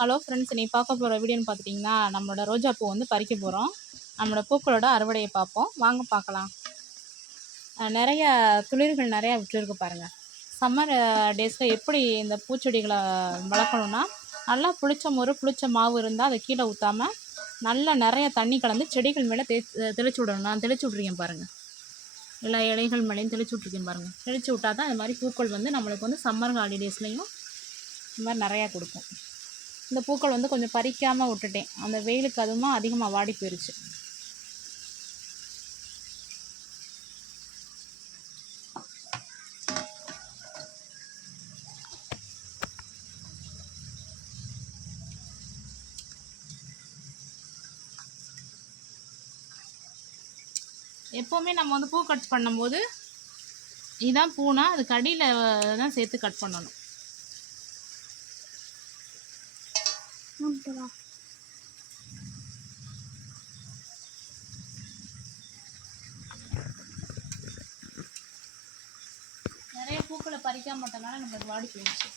Hello friends, நீ பார்க்க போகிற வீடியோன்னு பார்த்துட்டிங்கன்னா நம்மளோட ரோஜா பூ வந்து பறிக்க போகிறோம். நம்மளோட பூக்களோட அறுவடையை பார்ப்போம், வாங்க பார்க்கலாம். நிறைய துளிர்கள் நிறையா விட்டுருக்கு பாருங்கள். சம்மர் டேஸில் எப்படி இந்த பூச்செடிகளை வளர்க்கணுன்னா, நல்லா புளிச்ச மாவு இருந்தால் அதை கீழே ஊற்றாமல் நல்லா நிறைய தண்ணி கலந்து செடிகள் மேலே தெளிச்சு விடணும். நான் தெளிச்சு விட்ருக்கேன் பாருங்கள், எல்லா இலைகள் மேலேயும் தெளிச்சு விட்ருக்கேன் பாருங்கள். தெளிச்சு விட்டால் தான் இந்த மாதிரி பூக்கள் வந்து நம்மளுக்கு வந்து சம்மர் ஹாலிடேஸ்லேயும் இந்த மாதிரி நிறையா கொடுக்கும். இந்த பூக்கள் வந்து கொஞ்சம் பறிக்காமல் விட்டுட்டேன், அந்த வெயிலுக்கு அதுவும் அதிகமாக வாடி போயிடுச்சு. எப்போவுமே நம்ம வந்து பூ கட் பண்ணும்போது இதான் பூனா அதுக்கு அடியில் தான் சேர்த்து கட் பண்ணணும். நிறைய பூக்களை பறிக்காம மாட்டனால நம்மளுக்கு வாடி போயிடுச்சு.